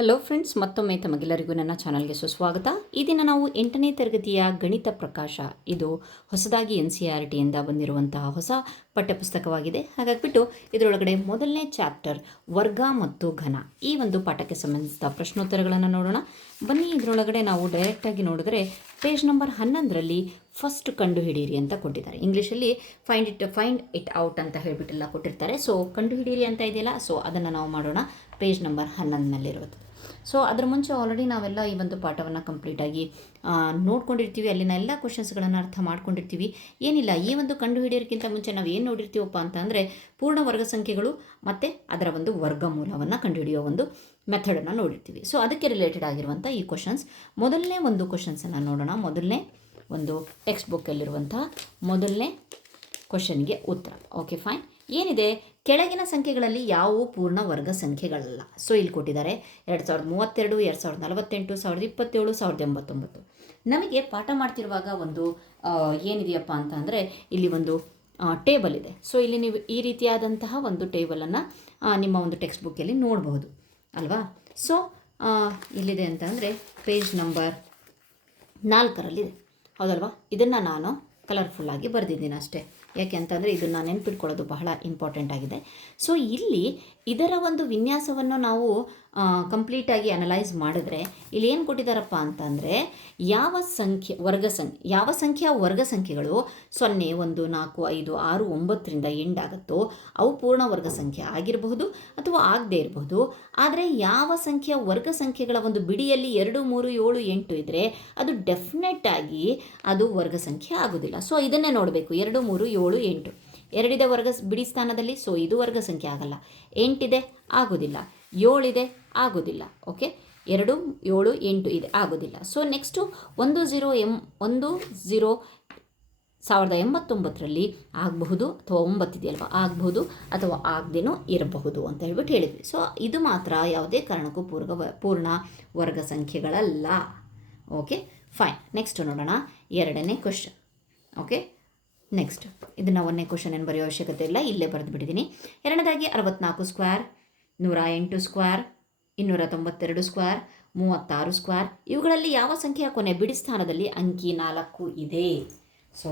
Hello friends, ಮತ್ತೊಮ್ಮೆ ತಮಗೆಲ್ಲರಿಗೂ ನನ್ನ ಚಾನಲ್ಗೆ ಸುಸ್ವಾಗತ. ಈ ದಿನ ನಾವು 8ನೇ ತರಗತಿಯ ಗಣಿತ ಪ್ರಕಾಶ, ಇದು ಹೊಸದಾಗಿ NCERTಯಿಂದ ಬಂದಿರುವಂತಹ ಹೊಸ ಪಠ್ಯಪುಸ್ತಕವಾಗಿದೆ. ಹಾಗಾಗಿಬಿಟ್ಟು ಇದರೊಳಗಡೆ ಮೊದಲನೇ ಚಾಪ್ಟರ್ ವರ್ಗ ಮತ್ತು ಘನ, ಈ ಒಂದು ಪಾಠಕ್ಕೆ ಸಂಬಂಧಿಸಿದ ಪ್ರಶ್ನೋತ್ತರಗಳನ್ನು ನೋಡೋಣ. ಬನ್ನಿ, ಇದರೊಳಗಡೆ ನಾವು ಡೈರೆಕ್ಟಾಗಿ ನೋಡಿದ್ರೆ ಪೇಜ್ ನಂಬರ್ 11ರಲ್ಲಿ ಫಸ್ಟ್ ಕಂಡು ಹಿಡೀರಿ ಅಂತ ಕೊಟ್ಟಿದ್ದಾರೆ. ಇಂಗ್ಲೀಷಲ್ಲಿ ಫೈಂಡ್ ಇಟ್ ಔಟ್ ಅಂತ ಹೇಳಿಬಿಟ್ಟೆಲ್ಲ ಕೊಟ್ಟಿರ್ತಾರೆ. ಸೊ ಕಂಡು ಹಿಡೀರಿ ಅಂತ ಇದೆಯಲ್ಲ, ಸೊ ಅದನ್ನು ನಾವು ಮಾಡೋಣ. Page number 11ನಲ್ಲಿರುವುದು. ಸೊ ಅದರ ಮುಂಚೆ ಆಲ್ರೆಡಿ ನಾವೆಲ್ಲ ಈ ಒಂದು ಪಾಠವನ್ನು ಕಂಪ್ಲೀಟಾಗಿ ನೋಡ್ಕೊಂಡಿರ್ತೀವಿ. ಅಲ್ಲಿನ ಎಲ್ಲ ಕ್ವಶನ್ಸ್ಗಳನ್ನು ಅರ್ಥ ಮಾಡ್ಕೊಂಡಿರ್ತೀವಿ. ಏನಿಲ್ಲ, ಈ ಒಂದು ಕಂಡು ಹಿಡಿಯೋಕ್ಕಿಂತ ಮುಂಚೆ ನಾವು ಏನು ನೋಡಿರ್ತೀವಪ್ಪ ಅಂತಂದರೆ ಪೂರ್ಣ ವರ್ಗ ಸಂಖ್ಯೆಗಳು ಮತ್ತು ಅದರ ಒಂದು ವರ್ಗಮೂಲವನ್ನು ಕಂಡುಹಿಡಿಯೋ ಒಂದು ಮೆಥಡನ್ನು ನೋಡಿರ್ತೀವಿ. ಸೊ ಅದಕ್ಕೆ ರಿಲೇಟೆಡ್ ಆಗಿರುವಂಥ ಈ ಕ್ವಶನ್ಸ್. ಮೊದಲನೇ ಒಂದು ಕ್ವಶನ್ಸನ್ನು ನೋಡೋಣ. ಮೊದಲನೇ ಒಂದು ಟೆಕ್ಸ್ಟ್ ಬುಕ್ಕಲ್ಲಿರುವಂತಹ ಮೊದಲನೇ ಕ್ವಶನ್ಗೆ ಉತ್ತರ. Okay, fine. ಏನಿದೆ, ಕೆಳಗಿನ ಸಂಖ್ಯೆಗಳಲ್ಲಿ ಯಾವುವು ಪೂರ್ಣ ವರ್ಗ ಸಂಖ್ಯೆಗಳಲ್ಲ. ಸೊ ಇಲ್ಲಿ ಕೊಟ್ಟಿದ್ದಾರೆ 2032, 2048, 1027, 1089. ನಮಗೆ ಪಾಠ ಮಾಡ್ತಿರುವಾಗ ಒಂದು ಏನಿದೆಯಪ್ಪ ಅಂತ ಅಂದರೆ ಇಲ್ಲಿ ಒಂದು ಟೇಬಲ್ ಇದೆ. ಸೊ ಇಲ್ಲಿ ನೀವು ಈ ರೀತಿಯಾದಂತಹ ಒಂದು ಟೇಬಲನ್ನು ನಿಮ್ಮ ಒಂದು ಟೆಕ್ಸ್ಟ್ ಬುಕ್ಕಲ್ಲಿ ನೋಡಬಹುದು ಅಲ್ವಾ. ಸೊ ಇಲ್ಲಿದೆ ಅಂತ ಅಂದರೆ ಪೇಜ್ ನಂಬರ್ 4ರಲ್ಲಿದೆ, ಹೌದಲ್ವಾ. ಇದನ್ನು ನಾನು ಕಲರ್ಫುಲ್ಲಾಗಿ ಬರೆದಿದ್ದೀನಿ ಅಷ್ಟೇ. ಯಾಕೆ ಅಂತಂದರೆ ಇದನ್ನು ನೆನ್ಪಿಟ್ಕೊಳ್ಳೋದು ಬಹಳ ಇಂಪಾರ್ಟೆಂಟ್ ಆಗಿದೆ. ಸೊ ಇಲ್ಲಿ ಇದರ ಒಂದು ವಿನ್ಯಾಸವನ್ನು ನಾವು ಕಂಪ್ಲೀಟಾಗಿ ಅನಲೈಸ್ ಮಾಡಿದ್ರೆ ಇಲ್ಲಿ ಏನು ಕೊಟ್ಟಿದ್ದಾರಪ್ಪ ಅಂತಂದರೆ ಯಾವ ಸಂಖ್ಯೆಯ ವರ್ಗ ಸಂಖ್ಯೆಗಳು 0, 1, 4, 5, 6, 9ರಿಂದ ಎಂಡ್ ಆಗುತ್ತೋ ಅವು ಪೂರ್ಣ ವರ್ಗ ಸಂಖ್ಯೆ ಆಗಿರಬಹುದು ಅಥವಾ ಆಗದೇ ಇರಬಹುದು. ಆದರೆ ಯಾವ ಸಂಖ್ಯೆಯ ವರ್ಗ ಸಂಖ್ಯೆಗಳ ಒಂದು ಬಿಡಿಯಲ್ಲಿ 2, 3, 7, 8 ಇದ್ದರೆ ಅದು ಡೆಫಿನೆಟ್ ಆಗಿ ಅದು ವರ್ಗ ಸಂಖ್ಯೆ ಆಗೋದಿಲ್ಲ. ಸೊ ಇದನ್ನೇ ನೋಡಬೇಕು. 2, 3, 7, 8 2 ವರ್ಗ ಬಿಡಿ ಸ್ಥಾನದಲ್ಲಿ, ಸೊ ಇದು ವರ್ಗ ಸಂಖ್ಯೆ ಆಗಲ್ಲ. 8 ಇದೆ, ಆಗೋದಿಲ್ಲ. 7 ಇದೆ, ಆಗೋದಿಲ್ಲ. ಓಕೆ, 2, 7, 8 ಇದೆ, ಆಗೋದಿಲ್ಲ. ಸೊ ನೆಕ್ಸ್ಟು 1089ರಲ್ಲಿ ಆಗಬಹುದು ಅಥವಾ 9 ಇದೆಯಲ್ವ, ಆಗಬಹುದು ಅಥವಾ ಆಗದೇನೂ ಇರಬಹುದು ಅಂತ ಹೇಳ್ಬಿಟ್ಟು ಹೇಳಿದ್ವಿ. ಸೊ ಇದು ಮಾತ್ರ ಯಾವುದೇ ಕಾರಣಕ್ಕೂ ಪೂರ್ಣ ವರ್ಗ ಸಂಖ್ಯೆಗಳಲ್ಲ. Okay, fine. ನೆಕ್ಸ್ಟ್ ನೋಡೋಣ, 2ನೇ ಕ್ವಶನ್. ಓಕೆ, ನೆಕ್ಸ್ಟ್ ಇದನ್ನು 1ನೇ ಕ್ವಶನ್ ಏನು ಬರೆಯೋ ಅವಶ್ಯಕತೆ ಇಲ್ಲ, ಇಲ್ಲೇ ಬರೆದು ಬಿಟ್ಟಿದ್ದೀನಿ. 2ನೇದಾಗಿ 64 ಸ್ಕ್ವೇರ್, 108 ಸ್ಕ್ವೇರ್, 292 ಸ್ಕ್ವೇರ್, 36 ಸ್ಕ್ವೇರ್, ಇವುಗಳಲ್ಲಿ ಯಾವ ಸಂಖ್ಯೆಯ ಕೊನೆ ಬಿಡಿ ಸ್ಥಾನದಲ್ಲಿ ಅಂಕಿ 4 ಇದೆ? ಸೊ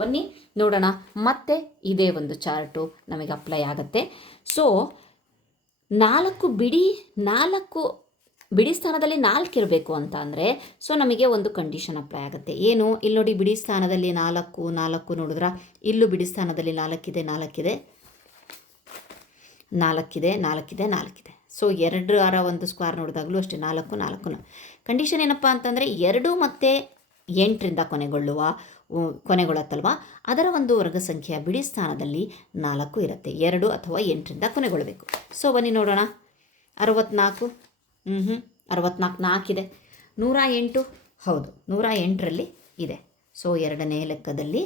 ಬನ್ನಿ ನೋಡೋಣ. ಮತ್ತೆ ಇದೇ ಒಂದು ಚಾರ್ಟು ನಮಗೆ ಅಪ್ಲೈ ಆಗುತ್ತೆ. ಸೊ 4 ಬಿಡಿ ಸ್ಥಾನದಲ್ಲಿ 4 ಇರಬೇಕು ಅಂತ ಅಂದರೆ ಸೊ ನಮಗೆ ಒಂದು ಕಂಡೀಷನ್ ಅಪ್ಲೈ ಆಗುತ್ತೆ. ಏನು, ಇಲ್ಲಿ ನೋಡಿ, ಬಿಡಿ ಸ್ಥಾನದಲ್ಲಿ 4 ನೋಡಿದ್ರ, ಇಲ್ಲೂ ಬಿಡಿ ಸ್ಥಾನದಲ್ಲಿ 4 ಇದೆ. ಸೊ 2 ಒಂದು ಸ್ಕ್ವೇರ್ ನೋಡಿದಾಗಲೂ ಅಷ್ಟೇ 4 ಕಂಡೀಷನ್ ಏನಪ್ಪ ಅಂತಂದರೆ 2 ಮತ್ತು 8ರಿಂದ ಕೊನೆಗೊಳ್ಳುತ್ತಲ್ವ, ಅದರ ಒಂದು ವರ್ಗ ಸಂಖ್ಯೆಯ ಬಿಡಿ ಸ್ಥಾನದಲ್ಲಿ 4 ಇರುತ್ತೆ. 2 ಅಥವಾ 8ರಿಂದ ಕೊನೆಗೊಳ್ಳಬೇಕು. ಸೊ ಬನ್ನಿ ನೋಡೋಣ. 64 4 ಇದೆ. 108 ಹೌದು, 108ರಲ್ಲಿ ಇದೆ. ಸೊ 2ನೇ ಲೆಕ್ಕದಲ್ಲಿ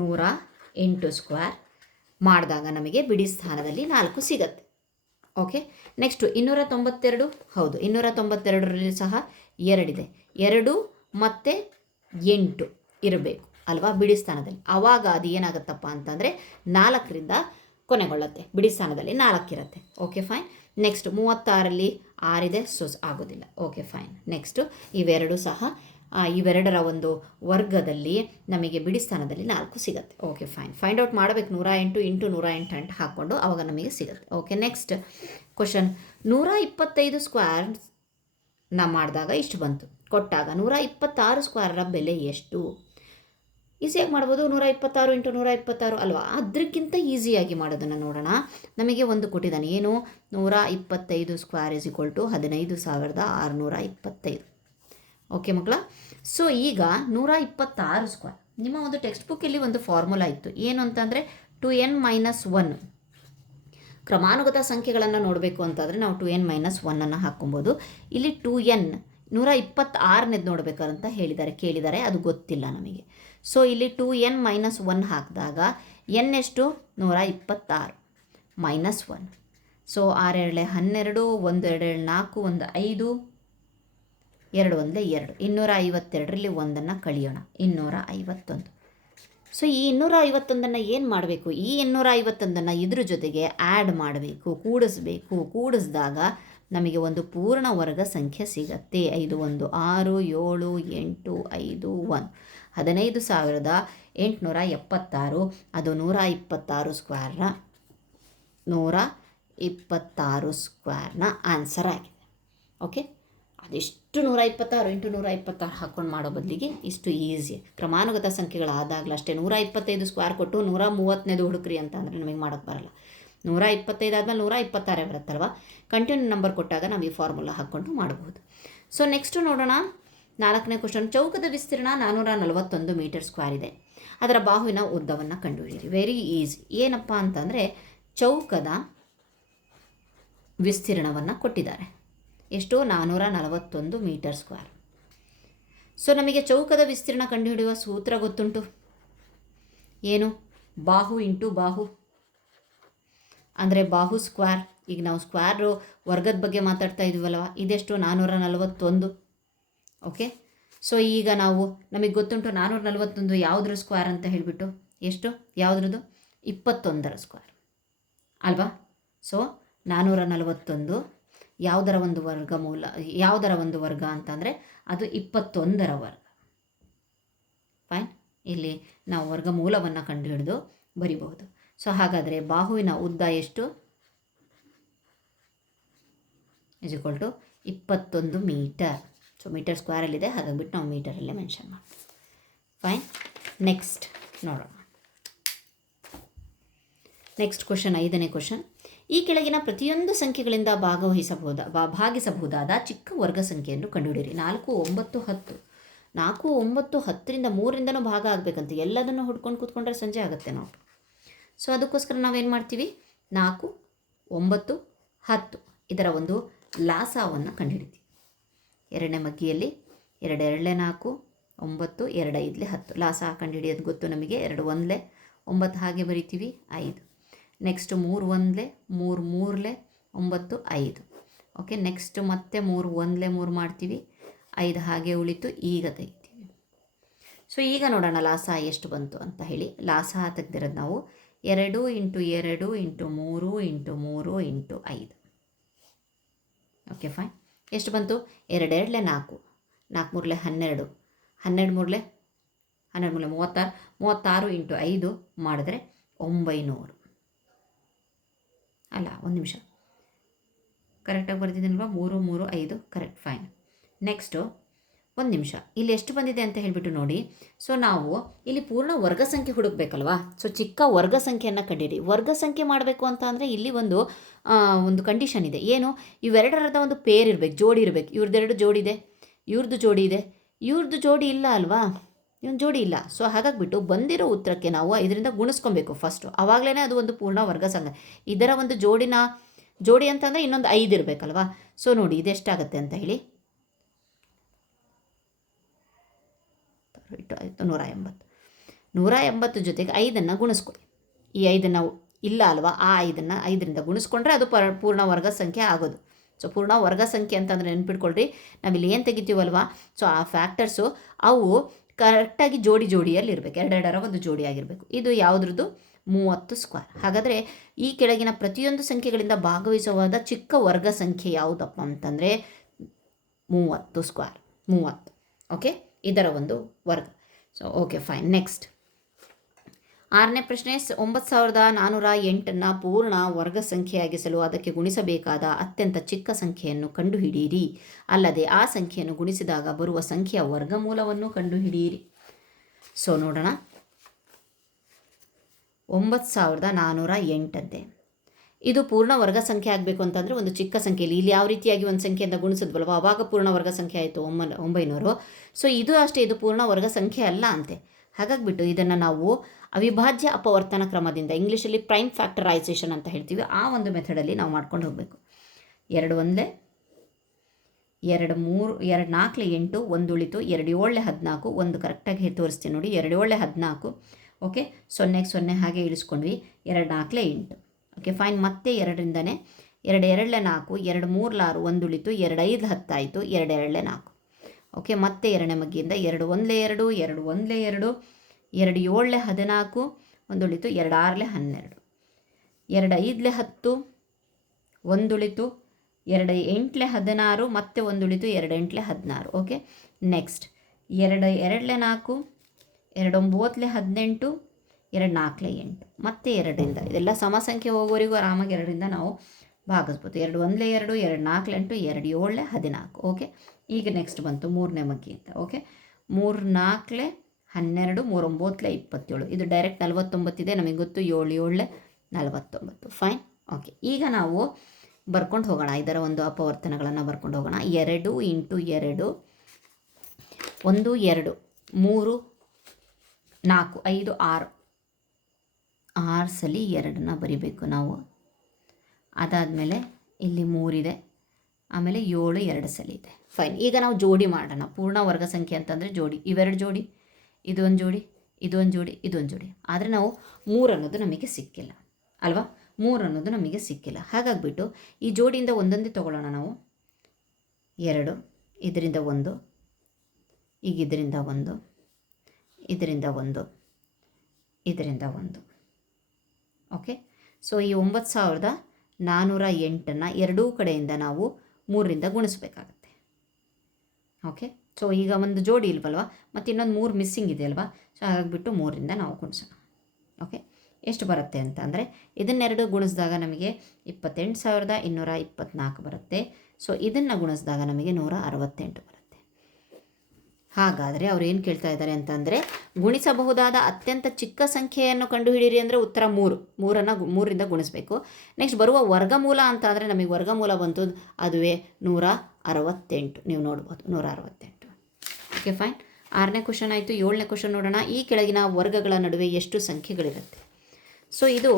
108 ಸ್ಕ್ವೇರ್ ಮಾಡಿದಾಗ ನಮಗೆ ಬಿಡಿ ಸ್ಥಾನದಲ್ಲಿ 4 ಸಿಗತ್ತೆ. ಓಕೆ, ನೆಕ್ಸ್ಟು 292 ಹೌದು, 292ರಲ್ಲಿ ಸಹ 2 ಇದೆ. 2 ಮತ್ತು 8 ಇರಬೇಕು ಅಲ್ವಾ ಬಿಡಿ ಸ್ಥಾನದಲ್ಲಿ. ಆವಾಗ ಅದು ಏನಾಗುತ್ತಪ್ಪ ಅಂತಂದರೆ 4ರಿಂದ ಕೊನೆಗೊಳ್ಳುತ್ತೆ, ಬಿಡಿ ಸ್ಥಾನದಲ್ಲಿ 4 ಇರುತ್ತೆ. Okay, fine. ನೆಕ್ಸ್ಟ್ 36ರಲ್ಲಿ 6 ಇದೆ, ಸೊ ಆಗೋದಿಲ್ಲ. Okay, fine. ನೆಕ್ಸ್ಟು ಇವೆರಡರ ಒಂದು ವರ್ಗದಲ್ಲಿ ನಮಗೆ ಬಿಡಿ ಸ್ಥಾನದಲ್ಲಿ 4 ಸಿಗುತ್ತೆ. Okay, fine. ಫೈಂಡ್ ಔಟ್ ಮಾಡಬೇಕು. 108 ಇಂಟು 108 ಅಂತ ಹಾಕ್ಕೊಂಡು ಆವಾಗ ನಮಗೆ ಸಿಗುತ್ತೆ. Okay, next question. 125 ಸ್ಕ್ವೇರ್ ಮಾಡಿದಾಗ ಇಷ್ಟು ಬಂತು. ಕೊಟ್ಟಾಗ 126 ಸ್ಕ್ವೇರ್ರ ಬೆಲೆ ಎಷ್ಟು? ಈಸಿಯಾಗಿ ಮಾಡ್ಬೋದು. 126 ಇಂಟು 126 ಅಲ್ವಾ, ಅದಕ್ಕಿಂತ ಈಸಿಯಾಗಿ ಮಾಡೋದನ್ನು ನೋಡೋಣ. ನಮಗೆ ಒಂದು ಕೊಟ್ಟಿದ್ದಾನೆ. ಏನು, 125 ಸ್ಕ್ವೇರ್ = 15,625. ಓಕೆ ಮಕ್ಕಳ. ಸೊ ಈಗ 126 ಸ್ಕ್ವೇರ್, ನಿಮ್ಮ ಒಂದು ಟೆಕ್ಸ್ಟ್ ಬುಕ್ಕಲ್ಲಿ ಒಂದು ಫಾರ್ಮುಲಾ ಇತ್ತು. ಏನು ಅಂತಂದರೆ 2n - 1. ಕ್ರಮಾನುಗತ ಸಂಖ್ಯೆಗಳನ್ನು ನೋಡಬೇಕು ಅಂತಂದರೆ ನಾವು 2n - 1 ಹಾಕ್ಕೊಬೋದು. ಇಲ್ಲಿ 2n 126ನೇದು ನೋಡಬೇಕಂತ ಕೇಳಿದ್ದಾರೆ, ಅದು ಗೊತ್ತಿಲ್ಲ ನಮಗೆ. ಸೊ ಇಲ್ಲಿ 2n - 1 ಹಾಕಿದಾಗ n ಎಷ್ಟು? 126 - 1. ಸೊ 6 2 12, 1 2 4, 1 5, 2 1 2. 252ರಲ್ಲಿ 1 ಕಳಿಯೋಣ, 251. ಸೊ ಈ 251 ಏನು ಮಾಡಬೇಕು? ಈ 251 ಇದ್ರ ಜೊತೆಗೆ ಆ್ಯಡ್ ಮಾಡಬೇಕು, ಕೂಡಿಸ್ಬೇಕು. ಕೂಡಿಸಿದಾಗ ನಮಗೆ ಒಂದು ಪೂರ್ಣ ವರ್ಗ ಸಂಖ್ಯೆ ಸಿಗತ್ತೆ. 5 1 6 7 8 5 1 15,876. ಅದು 126 ಸ್ಕ್ವೇರ್ನ 126 ಸ್ಕ್ವೇರ್ನ ಆನ್ಸರ್ ಆಗಿದೆ. ಓಕೆ, ಅದೆಷ್ಟು 126 ಇಂಟು 126 ಹಾಕ್ಕೊಂಡು ಮಾಡೋ ಬದಲಿಗೆ ಇಷ್ಟು ಈಸಿ ಕ್ರಮಾನುಗತ ಸಂಖ್ಯೆಗಳಾದಾಗಲೂ ಅಷ್ಟೇ 125 ಸ್ಕ್ವೇರ್ ಕೊಟ್ಟು 130ನೇದು ಹುಡುಕ್ರಿ ಅಂತ ಅಂದರೆ ನಮಗೆ ಮಾಡೋಕ್ಕೆ ಬರಲ್ಲ. 125 ಆದಮೇಲೆ 126 ಬರುತ್ತಲ್ವ. ಕಂಟಿನ್ಯೂ ನಂಬರ್ ಕೊಟ್ಟಾಗ ನಾವು ಈ ಫಾರ್ಮುಲಾ ಹಾಕ್ಕೊಂಡು ಮಾಡಬಹುದು. ಸೊ ನೆಕ್ಸ್ಟು ನೋಡೋಣ 4ನೇ ಕ್ವಶನ್. ಚೌಕದ ವಿಸ್ತೀರ್ಣ 441 ಮೀಟರ್ ಸ್ಕ್ವೇರ್ ಇದೆ. ಅದರ ಬಾಹುವಿನ ಉದ್ದವನ್ನು ಕಂಡುಹಿಡಿಯಿರಿ. Very easy. ಏನಪ್ಪ ಅಂತಂದರೆ ಚೌಕದ ವಿಸ್ತೀರ್ಣವನ್ನು ಕೊಟ್ಟಿದ್ದಾರೆ. ಎಷ್ಟು? 441 ಮೀಟರ್ ಸ್ಕ್ವೇರ್. ಸೊ ನಮಗೆ ಚೌಕದ ವಿಸ್ತೀರ್ಣ ಕಂಡುಹಿಡಿಯುವ ಸೂತ್ರ ಗೊತ್ತುಂಟು. ಏನು? ಬಾಹು ಇಂಟು ಬಾಹು ಅಂದರೆ ಬಾಹು ಸ್ಕ್ವೇರ್. ಈಗ ನಾವು ಸ್ಕ್ವೇರು ವರ್ಗದ ಬಗ್ಗೆ ಮಾತಾಡ್ತಾ ಇದ್ದೀವಲ್ವ, ಇದೆಷ್ಟು? 441. ಓಕೆ, ಸೊ ಈಗ ನಮಗೆ ಗೊತ್ತುಂಟು 441 ಯಾವುದ್ರ ಸ್ಕ್ವೇರ್ ಅಂತ ಹೇಳಿಬಿಟ್ಟು. ಎಷ್ಟು? ಯಾವುದ್ರದ್ದು? 21ರ ಸ್ಕ್ವೇರ್ ಅಲ್ವಾ. ಸೊ 441 ಯಾವುದರ ಒಂದು ವರ್ಗಮೂಲ, ಯಾವುದರ ಒಂದು ವರ್ಗ ಅಂತಂದರೆ ಅದು 21ರ ವರ್ಗ. ಫೈನ್, ಇಲ್ಲಿ ನಾವು ವರ್ಗಮೂಲವನ್ನು ಕಂಡುಹಿಡಿದು ಬರಿಬಹುದು. ಸೊ ಹಾಗಾದರೆ ಬಾಹುವಿನ ಉದ್ದ ಎಷ್ಟು? Is equal to 21 meter. So meter ಸ್ಕ್ವೇರಲ್ಲಿದೆ, ಹಾಗಾಗಿಬಿಟ್ಟು ನಾವು ಮೀಟರಲ್ಲೇ ಮೆನ್ಷನ್ ಮಾಡ್ತೀವಿ. ಫೈನ್, ನೆಕ್ಸ್ಟ್ ನೋಡೋಣ. ನೆಕ್ಸ್ಟ್ ಕ್ವಶನ್, 5ನೇ ಕ್ವಶನ್. ಈ ಕೆಳಗಿನ ಪ್ರತಿಯೊಂದು ಸಂಖ್ಯೆಗಳಿಂದ ಭಾಗಿಸಬಹುದಾದ ಚಿಕ್ಕ ವರ್ಗ ಸಂಖ್ಯೆಯನ್ನು ಕಂಡುಹಿಡಿಯಿರಿ. 4 9 10. 4 9 10ರಿಂದ 3ರಿಂದನೂ ಭಾಗ ಆಗಬೇಕಂತ ಎಲ್ಲದನ್ನು ಹುಡ್ಕೊಂಡು ಕೂತ್ಕೊಂಡ್ರೆ ಸಂಜೆ ಆಗುತ್ತೆ ನಾವು. ಸೊ ಅದಕ್ಕೋಸ್ಕರ ನಾವೇನು ಮಾಡ್ತೀವಿ? 4 9 10 ಇದರ ಒಂದು ಲಾಸವನ್ನು ಕಂಡುಹಿಡಿತೀವಿ. 2ನೇ ಮಗ್ಗಿಯಲ್ಲಿ 2 2 4 9 2 5 10 ಲಾಸ ಕಂಡುಹಿಡಿಯೋದು ಗೊತ್ತು ನಮಗೆ. 2 1 9 ಹಾಗೆ ಬರಿತೀವಿ 5. ನೆಕ್ಸ್ಟ್ 3 1 3 3 9 5. ಓಕೆ, ನೆಕ್ಸ್ಟ್ ಮತ್ತೆ 3 1 3 ಮಾಡ್ತೀವಿ, 5 ಹಾಗೆ ಉಳಿತು. ಈಗ ತೆಗಿತೀವಿ. ಸೊ ಈಗ ನೋಡೋಣ ಲಾಸ ಎಷ್ಟು ಬಂತು ಅಂತ ಹೇಳಿ. ಲಾಸ ತೆಗೆದಿರೋದು ನಾವು 2 into 2 into 3 into 3 into 5. Okay fine. ಎಷ್ಟು ಬಂತು? 2 2 4 4 3 12 12 3 12 36 36 ಇಂಟು 5 ಮಾಡಿದ್ರೆ 900. ಅಲ್ಲ, ಒಂದು ನಿಮಿಷ, ಕರೆಕ್ಟಾಗಿ ಬರ್ತಿದ್ದೀನಲ್ವಾ? 3 3 5 ಕರೆಕ್ಟ್. ಫೈನ್. ನೆಕ್ಸ್ಟು ಒಂದು ನಿಮಿಷ, ಇಲ್ಲಿ ಎಷ್ಟು ಬಂದಿದೆ ಅಂತ ಹೇಳಿಬಿಟ್ಟು ನೋಡಿ. ಸೊ ನಾವು ಇಲ್ಲಿ ಪೂರ್ಣ ವರ್ಗ ಸಂಖ್ಯೆ ಹುಡುಕ್ಬೇಕಲ್ವಾ. ಸೊ ಚಿಕ್ಕ ವರ್ಗ ಸಂಖ್ಯೆಯನ್ನು ಕಂಡಿಡಿ. ವರ್ಗ ಸಂಖ್ಯೆ ಮಾಡಬೇಕು ಅಂತ ಅಂದರೆ ಇಲ್ಲಿ ಒಂದು ಕಂಡೀಷನ್ ಇದೆ. ಏನು? ಇವೆರಡರದ ಒಂದು ಪೇರ್ ಇರಬೇಕು, ಜೋಡಿ ಇರಬೇಕು. ಇವ್ರದ್ದೆರಡು ಜೋಡಿ ಇದೆ, ಇವ್ರದ್ದು ಜೋಡಿ ಇದೆ, ಇವ್ರದ್ದು ಜೋಡಿ ಇಲ್ಲ ಅಲ್ವಾ, ಇವನು ಜೋಡಿ ಇಲ್ಲ. ಸೊ ಹಾಗಾಗಿಬಿಟ್ಟು ಬಂದಿರೋ ಉತ್ತರಕ್ಕೆ ನಾವು 5ರಿಂದ ಗುಣಿಸ್ಕೊಬೇಕು ಫಸ್ಟು. ಆವಾಗಲೇ ಅದು ಒಂದು ಪೂರ್ಣ ವರ್ಗ ಸಂಖ್ಯೆ. ಇದರ ಒಂದು ಜೋಡಿ ಅಂತಂದರೆ ಇನ್ನೊಂದು 5 ಇರಬೇಕಲ್ವಾ. ಸೊ ನೋಡಿ ಇದೆಷ್ಟಾಗುತ್ತೆ ಅಂತ ಹೇಳಿ. 180. 180 ಜೊತೆಗೆ 5ನ್ನು ಗುಣಿಸ್ಕೊಳ್ಳಿ. ಈ 5ನ್ನು ಇಲ್ಲ ಅಲ್ವಾ, ಆ 5ರಿಂದ ಗುಣಿಸ್ಕೊಂಡ್ರೆ ಅದು ಪೂರ್ಣ ವರ್ಗ ಸಂಖ್ಯೆ ಆಗೋದು. ಸೊ ಪೂರ್ಣ ವರ್ಗ ಸಂಖ್ಯೆ ಅಂತಂದರೆ ನೆನ್ಪಿಟ್ಕೊಳ್ರಿ, ನಾವಿಲ್ಲಿ ಏನು ತೆಗಿತೀವಲ್ವಾ, ಸೊ ಆ ಫ್ಯಾಕ್ಟರ್ಸು ಅವು ಕರೆಕ್ಟಾಗಿ ಜೋಡಿಯಲ್ಲಿ ಇರಬೇಕು. 2 2ರ ಒಂದು ಜೋಡಿ ಆಗಿರಬೇಕು. ಇದು ಯಾವುದ್ರದ್ದು? 30 ಸ್ಕ್ವೇರ್. ಹಾಗಾದರೆ ಈ ಕೆಳಗಿನ ಪ್ರತಿಯೊಂದು ಸಂಖ್ಯೆಗಳಿಂದ ಭಾಗವಹಿಸುವಾದ ಚಿಕ್ಕ ವರ್ಗ ಸಂಖ್ಯೆ ಯಾವುದಪ್ಪ ಅಂತಂದರೆ 30 ಸ್ಕ್ವೇರ್. 30. ಓಕೆ, ಇದರ ಒಂದು ವರ್ಗ. So okay fine. ನೆಕ್ಸ್ಟ್ 6ನೇ ಪ್ರಶ್ನೆ. 9408ನ್ನು ಪೂರ್ಣ ವರ್ಗ ಸಂಖ್ಯೆಯಾಗಿಸಲು ಅದಕ್ಕೆ ಗುಣಿಸಬೇಕಾದ ಅತ್ಯಂತ ಚಿಕ್ಕ ಸಂಖ್ಯೆಯನ್ನು ಕಂಡುಹಿಡಿಯಿರಿ. ಅಲ್ಲದೆ ಆ ಸಂಖ್ಯೆಯನ್ನು ಗುಣಿಸಿದಾಗ ಬರುವ ಸಂಖ್ಯೆಯ ವರ್ಗಮೂಲವನ್ನು ಕಂಡುಹಿಡಿಯಿರಿ. ಸೊ ನೋಡೋಣ. 9408 ಇದು ಪೂರ್ಣ ವರ್ಗ ಸಂಖ್ಯೆ ಆಗಬೇಕು ಅಂತಂದರೆ ಒಂದು ಚಿಕ್ಕ ಸಂಖ್ಯೆಯಲ್ಲಿ ಇಲ್ಲಿ ಯಾವ ರೀತಿಯಾಗಿ ಒಂದು ಸಂಖ್ಯೆಯಿಂದ ಗುಣಿಸಿದ್ವಲ್ವ, ಆವಾಗ ಪೂರ್ಣ ವರ್ಗ ಸಂಖ್ಯೆ ಆಯಿತು 900. ಸೊ ಇದು ಅಷ್ಟೇ, ಇದು ಪೂರ್ಣ ವರ್ಗ ಸಂಖ್ಯೆ ಅಲ್ಲ ಅಂತೆ. ಹಾಗಾಗಿಬಿಟ್ಟು ಇದನ್ನು ನಾವು ಅವಿಭಾಜ್ಯ ಅಪವರ್ತನ ಕ್ರಮದಿಂದ, ಇಂಗ್ಲೀಷಲ್ಲಿ ಪ್ರೈಮ್ ಫ್ಯಾಕ್ಟರೈಸೇಷನ್ ಅಂತ ಹೇಳ್ತೀವಿ, ಆ ಒಂದು ಮೆಥಡಲ್ಲಿ ನಾವು ಮಾಡ್ಕೊಂಡು ಹೋಗಬೇಕು. 2 1 2 3 2 4 8 1 ಉಳಿತು, 2 7 14 1 ಕರೆಕ್ಟಾಗಿ ತೋರಿಸ್ತೀನಿ ನೋಡಿ. 2 7 14. ಓಕೆ, 0 0 ಹಾಗೆ ಇಳಿಸ್ಕೊಂಡ್ವಿ. 2 4 8. Okay fine. ಮತ್ತೆ 2ರಿಂದನೇ 2 2 4 2 3 6 1 ಉಳಿತು, 2 5 10 ಆಯಿತು, 2 2 4. ಓಕೆ, ಮತ್ತೆ 2ನೇ ಮಗ್ಗಿಯಿಂದ 2 1 2 2 1 2 2 7 14 1 ಉಳಿತು, 2 6 12 2 5 10 1 ಉಳಿತು, 2 8 16 ಮತ್ತೆ ಒಂದು ಉಳಿತು 2 8 16. ಓಕೆ, ನೆಕ್ಸ್ಟ್ 2 2 4, 2 9 18, 2 4 8 ಮತ್ತೆ 2ರಿಂದ ಇದೆಲ್ಲ ಸಮ ಸಂಖ್ಯೆ ಹೋಗೋವರೆಗೂ ಆರಾಮಾಗಿ 2ರಿಂದ ನಾವು ಭಾಗಿಸ್ಬೋದು. 2 1 2, 2 4 8, 2 7 14. ಓಕೆ, ಈಗ ನೆಕ್ಸ್ಟ್ ಬಂತು 3ನೇ ಮಗ್ಗಿ ಅಂತ. ಓಕೆ, 3 4 12, 3 9 27. ಇದು ಡೈರೆಕ್ಟ್ 49 ಇದೆ, ನಮಗೆ ಗೊತ್ತು. 7 7 49. ಫೈನ್. ಓಕೆ, ಈಗ ನಾವು ಬರ್ಕೊಂಡು ಹೋಗೋಣ, ಇದರ ಒಂದು ಅಪವರ್ತನಗಳನ್ನು ಬರ್ಕೊಂಡು ಹೋಗೋಣ. 2 × 2 1 2 3 4 5 6 6 ಸಲ 2ನ್ನ ಬರಿಬೇಕು ನಾವು. ಅದಾದಮೇಲೆ ಇಲ್ಲಿ 3 ಇದೆ, ಆಮೇಲೆ 7 2 ಸಲ ಇದೆ. ಫೈನ್. ಈಗ ನಾವು ಜೋಡಿ ಮಾಡೋಣ. ಪೂರ್ಣ ವರ್ಗ ಸಂಖ್ಯೆ ಅಂತಂದರೆ ಜೋಡಿ, ಇವೆರಡು ಜೋಡಿ, ಇದೊಂದು ಜೋಡಿ, ಇದೊಂದು ಜೋಡಿ, ಇದೊಂದು ಜೋಡಿ. ಆದರೆ ನಾವು 3 ಅನ್ನೋದು ನಮಗೆ ಸಿಕ್ಕಿಲ್ಲ ಅಲ್ವಾ, 3 ಅನ್ನೋದು ನಮಗೆ ಸಿಕ್ಕಿಲ್ಲ. ಹಾಗಾಗಿಬಿಟ್ಟು ಈ ಜೋಡಿಯಿಂದ ಒಂದೊಂದೇ ತೊಗೊಳ್ಳೋಣ ನಾವು. 2, ಇದರಿಂದ 1, ಈಗ ಇದರಿಂದ 1, ಇದರಿಂದ 1, ಇದರಿಂದ 1. ಓಕೆ, ಸೊ ಈ 9408ನ್ನು ಎರಡೂ ಕಡೆಯಿಂದ ನಾವು 3ರಿಂದ ಗುಣಿಸ್ಬೇಕಾಗತ್ತೆ. ಓಕೆ, ಸೊ ಈಗ ಒಂದು ಜೋಡಿ ಇಲ್ವಲ್ವ, ಮತ್ತು ಇನ್ನೊಂದು 3 ಮಿಸ್ಸಿಂಗ್ ಇದೆ ಅಲ್ವಾ, ಸೊ ಹಾಗಾಗಿಬಿಟ್ಟು 3ರಿಂದ ನಾವು ಗುಣಿಸೋಣ. ಓಕೆ, ಎಷ್ಟು ಬರುತ್ತೆ ಅಂತ ಅಂದರೆ ಇದನ್ನೆರಡು ಗುಣಿಸಿದಾಗ ನಮಗೆ 28,224 ಬರುತ್ತೆ. ಸೊ ಇದನ್ನು ಗುಣಿಸಿದಾಗ ನಮಗೆ 168 ಬರುತ್ತೆ. ಹಾಗಾದರೆ ಅವ್ರು ಏನು ಕೇಳ್ತಾ ಇದ್ದಾರೆ ಅಂತಂದರೆ, ಗುಣಿಸಬಹುದಾದ ಅತ್ಯಂತ ಚಿಕ್ಕ ಸಂಖ್ಯೆಯನ್ನು ಕಂಡುಹಿಡಿಯಿರಿ ಅಂದರೆ ಉತ್ತರ 3ರಿಂದ ಗುಣಿಸಬೇಕು. ನೆಕ್ಸ್ಟ್ ಬರುವ ವರ್ಗಮೂಲ ಅಂತ ಅಂದರೆ ನಮಗೆ ವರ್ಗಮೂಲ ಬಂತು, ಅದುವೇ 168. ನೀವು ನೋಡ್ಬೋದು 168. Okay, fine. 6ನೇ ಕ್ವಶನ್ ಆಯಿತು. 7ನೇ ಕ್ವಶನ್ ನೋಡೋಣ. ಈ ಕೆಳಗಿನ ವರ್ಗಗಳ ನಡುವೆ ಎಷ್ಟು ಸಂಖ್ಯೆಗಳಿರುತ್ತೆ? ಸೊ ಇದು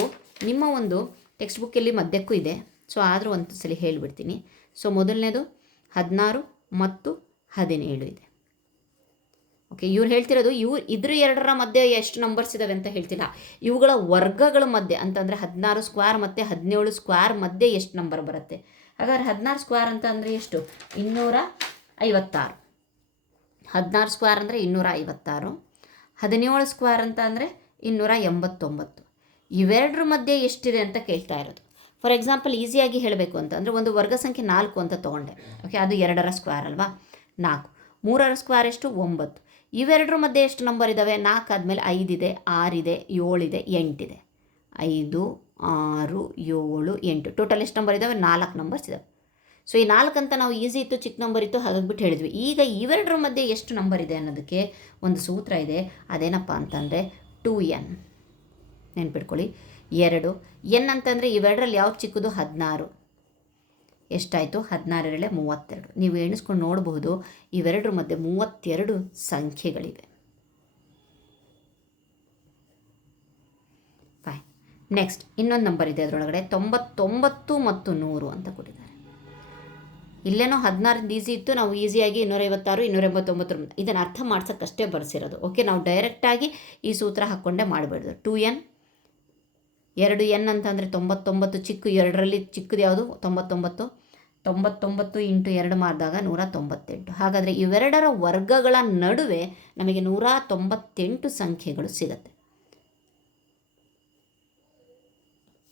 ನಿಮ್ಮ ಒಂದು ಟೆಕ್ಸ್ಟ್ ಬುಕ್ಕಲ್ಲಿ ಮಧ್ಯಕ್ಕೂ ಇದೆ, ಸೊ ಆದರೂ ಒಂದು ಸಲ ಹೇಳಿಬಿಡ್ತೀನಿ. ಸೊ ಮೊದಲನೇದು 16 ಮತ್ತು 17 ಇದೆ. ಓಕೆ, ಇವ್ರು ಹೇಳ್ತಿರೋದು ಇದ್ರ ಎರಡರ ಮಧ್ಯೆ ಎಷ್ಟು ನಂಬರ್ಸ್ ಇದ್ದಾವೆ ಅಂತ ಹೇಳ್ತಿಲ್ಲ, ಇವುಗಳ ವರ್ಗಗಳ ಮಧ್ಯೆ ಅಂತಂದರೆ 16 ಸ್ಕ್ವೇರ್ ಮತ್ತು 17 ಸ್ಕ್ವೇರ್ ಮಧ್ಯೆ ಎಷ್ಟು ನಂಬರ್ ಬರುತ್ತೆ. ಹಾಗಾದ್ರೆ 16 ಸ್ಕ್ವೇರ್ ಅಂತ ಅಂದರೆ ಎಷ್ಟು? 256. 16 ಸ್ಕ್ವೇರ್ ಅಂದರೆ 256. 17 ಸ್ಕ್ವೇರ್ ಅಂತ ಅಂದರೆ 289. ಇವೆರಡರ ಮಧ್ಯೆ ಎಷ್ಟಿದೆ ಅಂತ ಕೇಳ್ತಾ ಇರೋದು. ಫಾರ್ ಎಕ್ಸಾಂಪಲ್ ಈಸಿಯಾಗಿ ಹೇಳಬೇಕು ಅಂತಂದರೆ ಒಂದು ವರ್ಗ ಸಂಖ್ಯೆ 4 ಅಂತ ತೊಗೊಂಡೆ. ಓಕೆ, ಅದು 2ರ ಸ್ಕ್ವೇರ್ ಅಲ್ವಾ, 4. 3ರ ಸ್ಕ್ವೇರ್ ಎಷ್ಟು? 9. ಇವೆರಡರ ಮಧ್ಯೆ ಎಷ್ಟು ನಂಬರ್ ಇದ್ದಾವೆ? 4 ಆದಮೇಲೆ 5 ಇದೆ, 6 ಇದೆ, 7 ಇದೆ, 8 ಇದೆ. 5 6 7 8 ಟೋಟಲ್ ಎಷ್ಟು ನಂಬರ್ ಇದ್ದಾವೆ? 4 ನಂಬರ್ಸ್ ಇದ್ದಾವೆ. ಸೊ ಈ 4 ಅಂತ ನಾವು ಈಸಿ ಇತ್ತು, ಚಿಕ್ಕ ನಂಬರ್ ಇತ್ತು, ಹಾಗಾಗ್ಬಿಟ್ಟು ಹೇಳಿದ್ವಿ. ಈಗ ಇವೆರಡರ ಮಧ್ಯೆ ಎಷ್ಟು ನಂಬರ್ ಇದೆ ಅನ್ನೋದಕ್ಕೆ ಒಂದು ಸೂತ್ರ ಇದೆ. ಅದೇನಪ್ಪ ಅಂತಂದರೆ 2n. ನೆನ್ಪಿಟ್ಕೊಳ್ಳಿ. 2 n ಅಂತಂದರೆ ಇವೆರಡರಲ್ಲಿ ಯಾವ್ದು ಚಿಕ್ಕದು? 16. ಎಷ್ಟಾಯಿತು? 16 32. ನೀವು ಎಣಿಸ್ಕೊಂಡು ನೋಡಬಹುದು, ಇವೆರಡರ ಮಧ್ಯೆ 32 ಸಂಖ್ಯೆಗಳಿವೆ. ಫೈನ್. ನೆಕ್ಸ್ಟ್ ಇನ್ನೊಂದು ನಂಬರ್ ಇದೆ ಅದರೊಳಗಡೆ, 99 ಮತ್ತು 100 ಅಂತ ಕೊಟ್ಟಿದ್ದಾರೆ. ಇಲ್ಲೇನೋ 16 ಈಸಿ ಇತ್ತು, ನಾವು ಈಸಿಯಾಗಿ 256 289 ಇದನ್ನು ಅರ್ಥ ಮಾಡ್ಸೋಕ್ಕಷ್ಟೇ ಬರ್ಸಿರೋದು. ಓಕೆ, ನಾವು ಡೈರೆಕ್ಟಾಗಿ ಈ ಸೂತ್ರ ಹಾಕ್ಕೊಂಡೇ ಮಾಡಿಬಿಡೋದು. 2n 2n ಅಂತಂದರೆ 99, ಚಿಕ್ಕ ಎರಡರಲ್ಲಿ ಚಿಕ್ಕದು ಯಾವುದು? 99. 99 × 2 ಮಾಡಿದಾಗ 198. ಹಾಗಾದರೆ ಇವೆರಡರ ವರ್ಗಗಳ ನಡುವೆ ನಮಗೆ 198 ಸಂಖ್ಯೆಗಳು ಸಿಗುತ್ತೆ.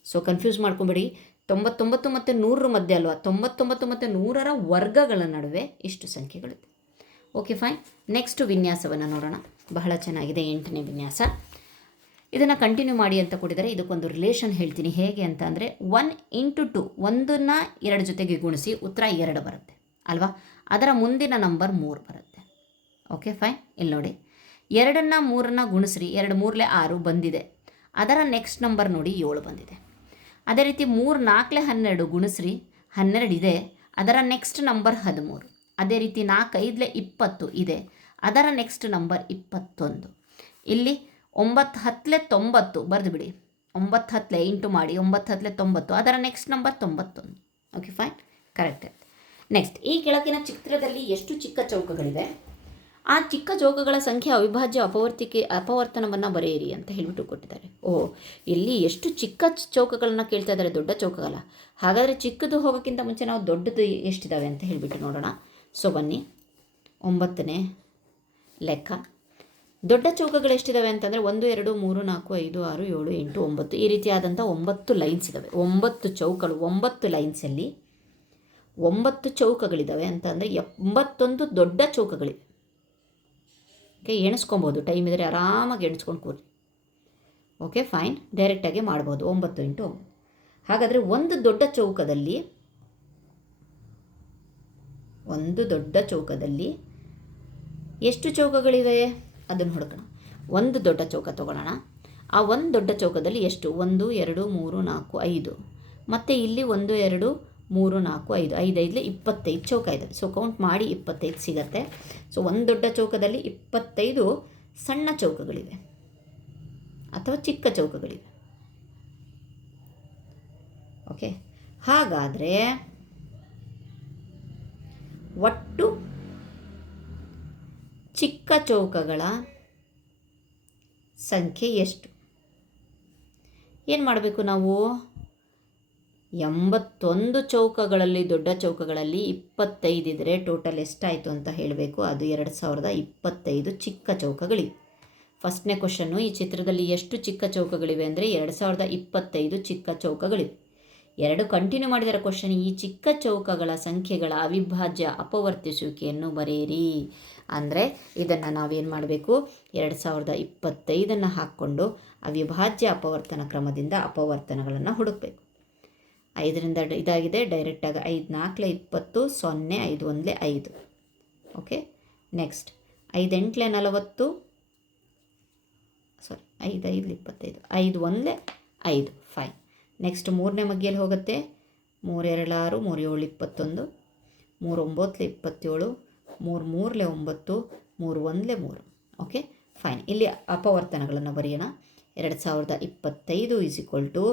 ಸೊ ಕನ್ಫ್ಯೂಸ್ ಮಾಡ್ಕೊಂಬಿಡಿ. 99 ಮತ್ತು 100ರ ಮಧ್ಯೆ ಅಲ್ವಾ, 99 ಮತ್ತು 100ರ ವರ್ಗಗಳ ನಡುವೆ ಇಷ್ಟು ಸಂಖ್ಯೆಗಳಿದೆ. Okay, fine. ನೆಕ್ಸ್ಟ್ ವಿನ್ಯಾಸವನ್ನು ನೋಡೋಣ. ಬಹಳ ಚೆನ್ನಾಗಿದೆ 8ನೇ ವಿನ್ಯಾಸ. ಇದನ್ನು ಕಂಟಿನ್ಯೂ ಮಾಡಿ ಅಂತ ಕೊಟ್ಟಿದ್ದಾರೆ. ಇದಕ್ಕೊಂದು ರಿಲೇಷನ್ ಹೇಳ್ತೀನಿ ಹೇಗೆ ಅಂತ ಅಂದರೆ 1 × 2 1ನ್ನು 2 ಜೊತೆಗೆ ಗುಣಿಸಿ ಉತ್ತರ 2 ಬರುತ್ತೆ ಅಲ್ವಾ. ಅದರ ಮುಂದಿನ ನಂಬರ್ 3 ಬರುತ್ತೆ. Okay, fine. ಇಲ್ಲಿ ನೋಡಿ, 2ನ್ನು 3ನ್ನು ಗುಣಿಸ್ರಿ, 2 3 6 ಬಂದಿದೆ. ಅದರ ನೆಕ್ಸ್ಟ್ ನಂಬರ್ ನೋಡಿ 7 ಬಂದಿದೆ. ಅದೇ ರೀತಿ 3 4 12 ಗುಣಿಸ್ರಿ, 12 ಇದೆ. ಅದರ ನೆಕ್ಸ್ಟ್ ನಂಬರ್ 13. ಅದೇ ರೀತಿ 4 5 20 ಇದೆ. ಅದರ ನೆಕ್ಸ್ಟ್ ನಂಬರ್ 21. ಇಲ್ಲಿ 9 10 90 ಬರೆದು ಬಿಡಿ. 9 10 ಇಂಟು ಮಾಡಿ, 9 10 90. ಅದರ next number 91. Okay, fine, correct. Next ಈ ಕೆಳಗಿನ ಚಿತ್ರದಲ್ಲಿ ಎಷ್ಟು ಚಿಕ್ಕ ಚೌಕಗಳಿದೆ? ಆ ಚಿಕ್ಕ ಚೌಕಗಳ ಸಂಖ್ಯೆ ಅವಿಭಾಜ್ಯ ಅಪವರ್ತನವನ್ನು ಬರೆಯಿರಿ ಅಂತ ಹೇಳಿಬಿಟ್ಟು ಕೊಟ್ಟಿದ್ದಾರೆ. ಇಲ್ಲಿ ಎಷ್ಟು ಚಿಕ್ಕ ಚೌಕಗಳನ್ನು ಕೇಳ್ತಾ ಇದ್ದಾರೆ, ದೊಡ್ಡ ಚೌಕಗಳ. ಹಾಗಾದರೆ ಚಿಕ್ಕದು ಹೋಗೋಕ್ಕಿಂತ ಮುಂಚೆ ನಾವು ದೊಡ್ಡದು ಎಷ್ಟಿದ್ದಾವೆ ಅಂತ ಹೇಳಿಬಿಟ್ಟು ನೋಡೋಣ. ಸೊ ಬನ್ನಿ, 9ನೇ ಲೆಕ್ಕ. ದೊಡ್ಡ ಚೌಕಗಳು ಎಷ್ಟಿದ್ದಾವೆ ಅಂತಂದರೆ 1 2 3 4 5 6 7 8 9 ಈ ರೀತಿಯಾದಂಥ 9 ಲೈನ್ಸ್ ಇದ್ದಾವೆ. 9 ಚೌಕಗಳು, 9 ಲೈನ್ಸಲ್ಲಿ 9 ಚೌಕಗಳಿದ್ದಾವೆ ಅಂತಂದರೆ 81 ದೊಡ್ಡ ಚೌಕಗಳಿವೆ. ಓಕೆ, ಎಣಿಸ್ಕೊಬೋದು, ಟೈಮ್ ಇದ್ದರೆ ಆರಾಮಾಗಿ ಎಣಿಸ್ಕೊಂಡು ಕೂರಿ. ಓಕೆ ಫೈನ್, ಡೈರೆಕ್ಟಾಗಿ ಮಾಡ್ಬೋದು 9 × 9. ಹಾಗಾದರೆ ಒಂದು ದೊಡ್ಡ ಚೌಕದಲ್ಲಿ ಎಷ್ಟು ಚೌಕಗಳಿವೆ ಅದನ್ನು ಹುಡುಕೋಣ. ಒಂದು ದೊಡ್ಡ ಚೌಕ ತೊಗೊಳ್ಳೋಣ. ಆ ಒಂದು ದೊಡ್ಡ ಚೌಕದಲ್ಲಿ ಎಷ್ಟು? 1 2 3 4 5, ಮತ್ತು ಇಲ್ಲಿ 1 2 3 4 5, 5 5 25 ಚೌಕ ಇದೆ. ಸೊ ಕೌಂಟ್ ಮಾಡಿ 25 ಸಿಗತ್ತೆ. ಸೊ ಒಂದು ದೊಡ್ಡ ಚೌಕದಲ್ಲಿ 25 ಸಣ್ಣ ಚೌಕಗಳಿವೆ ಅಥವಾ ಚಿಕ್ಕ ಚೌಕಗಳಿವೆ. ಓಕೆ, ಹಾಗಾದರೆ ಒಟ್ಟು ಚಿಕ್ಕ ಚೌಕಗಳ ಸಂಖ್ಯೆ ಎಷ್ಟು? ಏನು ಮಾಡಬೇಕು ನಾವು? 81 ಚೌಕಗಳಲ್ಲಿ, ದೊಡ್ಡ ಚೌಕಗಳಲ್ಲಿ 25 ಇದ್ದರೆ ಟೋಟಲ್ ಎಷ್ಟಾಯಿತು ಅಂತ ಹೇಳಬೇಕು. ಅದು 2025 ಚಿಕ್ಕ ಚೌಕಗಳಿವೆ. ಫಸ್ಟ್ನೇ ಕ್ವಶನ್ನು, ಈ ಚಿತ್ರದಲ್ಲಿ ಎಷ್ಟು ಚಿಕ್ಕ ಚೌಕಗಳಿವೆ ಅಂದರೆ 2025 ಚಿಕ್ಕ ಚೌಕಗಳಿವೆ. 2 ಕಂಟಿನ್ಯೂ ಮಾಡಿದರೆ ಕ್ವಶನ್, ಈ ಚಿಕ್ಕ ಚೌಕಗಳ ಸಂಖ್ಯೆಗಳ ಅವಿಭಾಜ್ಯ ಅಪವರ್ತಿಸುವಿಕೆಯನ್ನು ಬರೆಯಿರಿ. ಅಂದರೆ ಇದನ್ನು ನಾವೇನು ಮಾಡಬೇಕು? 2025 ಹಾಕ್ಕೊಂಡು ಅವಿಭಾಜ್ಯ ಅಪವರ್ತನ ಕ್ರಮದಿಂದ ಅಪವರ್ತನಗಳನ್ನು ಹುಡುಕಬೇಕು. 5ರಿಂದ ಇದಾಗಿದೆ, ಡೈರೆಕ್ಟಾಗಿ 5 4 20, 0 5 1 5. ಓಕೆ, ನೆಕ್ಸ್ಟ್ 5 8 40, ಸಾರಿ 5 5 25, 5 1 5. ಫೈನ್. ನೆಕ್ಸ್ಟ್ 3ನೇ ಮಗ್ಗಿಯಲ್ಲಿ ಹೋಗುತ್ತೆ. 3 2 6, 3 7 21, 3 9 27, 3 3 9, 3 1 3. Okay fine. ಇಲ್ಲಿ ಅಪವರ್ತನಗಳನ್ನು ಬರೆಯೋಣ. 2025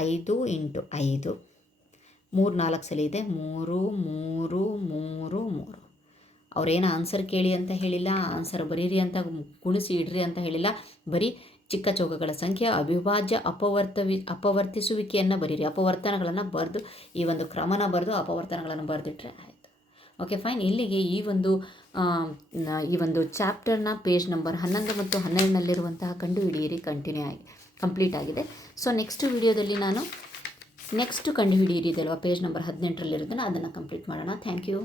5 × 5, 3 4 ಸಲ ಇದೆ, 3 3 3 3. ಅವ್ರೇನು ಆನ್ಸರ್ ಕೇಳಿ ಅಂತ ಹೇಳಿಲ್ಲ, ಆನ್ಸರ್ ಬರೀರಿ ಅಂತ ಗುಣಿಸಿ ಇಡ್ರಿ ಅಂತ ಹೇಳಿಲ್ಲ. ಬರೀ ಚಿಕ್ಕ ಚೌಕಗಳ ಸಂಖ್ಯೆ ಅವಿಭಾಜ್ಯ ಅಪವರ್ತಿಸುವಿಕೆಯನ್ನು ಬರೀರಿ. ಅಪವರ್ತನಗಳನ್ನು ಬರೆದು ಈ ಒಂದು ಕ್ರಮನ ಬರೆದು ಅಪವರ್ತನಗಳನ್ನು ಬರೆದಿಟ್ರೆ ಆಯಿತು. Okay fine. ಇಲ್ಲಿಗೆ ಈ ಒಂದು ಚಾಪ್ಟರ್ನ ಪೇಜ್ ನಂಬರ್ 11 ಮತ್ತು 12ನಲ್ಲಿರುವಂತಹ ಕಂಡುಹಿಡಿಯಿರಿ ಕಂಪ್ಲೀಟ್ ಆಗಿದೆ. ಸೊ ನೆಕ್ಸ್ಟ್ ವಿಡಿಯೋದಲ್ಲಿ ನಾನು ಕಂಡುಹಿಡಿಯಿರಿ ಇದಲ್ವಾ ಪೇಜ್ ನಂಬರ್ 18ರಲ್ಲಿರೋದನ್ನು ಅದನ್ನು ಕಂಪ್ಲೀಟ್ ಮಾಡೋಣ. Thank you.